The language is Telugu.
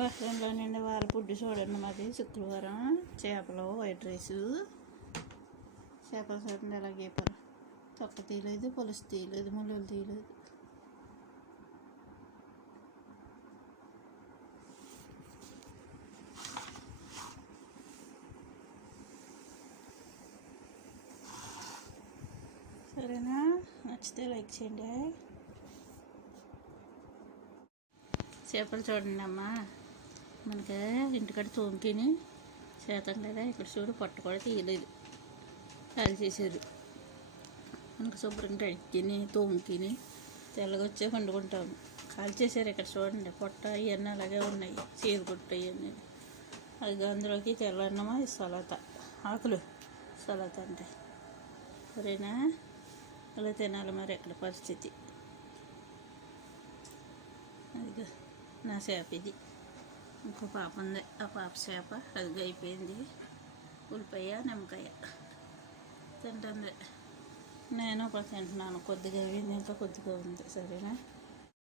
బస్టాండ్లో నిండి వాళ్ళ ఫుడ్ చూడండి. మాది శుక్రవారం చేపలు వైట్ రైసు. చేపలు చూడండి ఎలా గీపారు. తొక్క తీయలేదు, పులుసు తీయలేదు, ముళ్ళులు తీయలేదు. సరేనా? నచ్చితే లైక్ చేయండి. చేపలు చూడండి అమ్మ, మనకి ఇంటికాడ తోముకిని చేతం కదా. ఇక్కడ చూడు పొట్ట కూడా తీయలేదు, కాల్ చేశారు. మనకు శుభ్రంగా కడుక్కిని తోముకిని తెల్లగా వచ్చే వండుకుంటాము. కాల్ చేశారు. ఇక్కడ చూడండి పొట్ట ఇవన్నీ అలాగే ఉన్నాయి, చేదు కొట్టు ఇవన్నీ. అది అందులోకి తెల్లన్నమా సలాత ఆకులు సలాత అంటే. సరేనా? అలా తినాలి మరి. ఎక్కడ పరిస్థితి అది. నా చేప ఇది. ఇంకో పాప ఉంది, ఆ పాప చేప అది అయిపోయింది. ఉల్లిపాయ నిమ్మకాయ తింటుంది. నేను ఒక తింటున్నాను. కొద్దిగా అయింది, ఇంకా కొద్దిగా ఉంది. సరేనా?